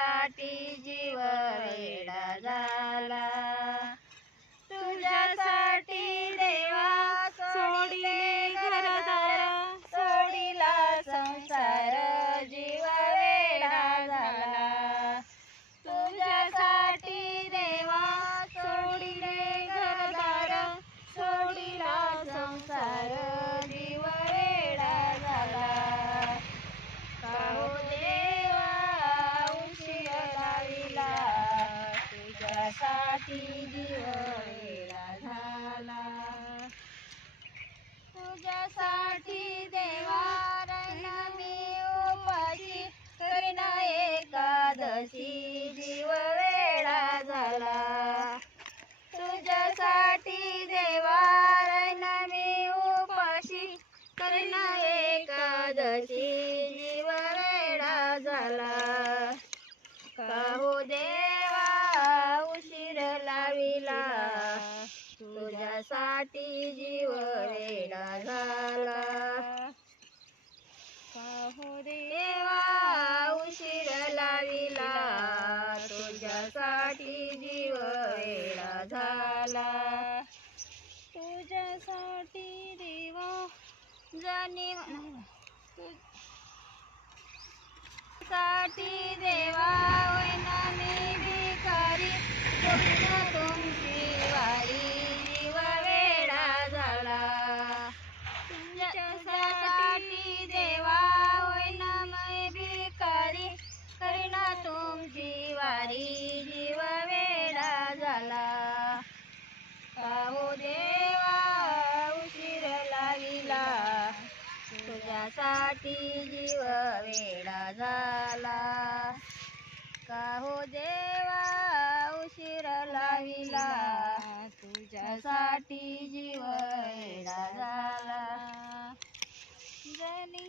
तुझ्यासाठी जीव वेडा झाला. तुझ्यासाठी देवा सोडिले घरदार, सोडिला संसार जीव वेडा झाला. तुझ्यासाठी देवा सोडिले घरदार, सोडिला संसार जीव वेडा झाला. काहो देवा उशीर लाविला, तुझ्यासाठी जीव वेडा झाला. तुझ्यासाठी देवा राहीन मी उपाशी, करीन एकादशी जीव वेडा झाला. तुझ्यासाठी देवा राहीन मी उपाशी, करीन एकादशी जीव वेडा झाला. काहो देवा उशीर लाविला, तुझ्यासाठी जीव वेडा झाला. काहो देवा उशीर लाविला, तुझ्यासाठी जीव वेडा झाला. तुझ्यासाठी देवा जाणी साठी देवा होईना मी भिकारी, होईना तुमची वारी जीव वेडा झाला. तुझ्यासाठी देवा होईना मी भिकारी, करीना तुमची वारी जीव वेडा झाला. काहो देवा उशीर लाविला, तुझ्यासाठी जीव वेडा झाला. काहो देवा उशीर लाविला, तुझ्यासाठी जीव वेडा झाला. जनी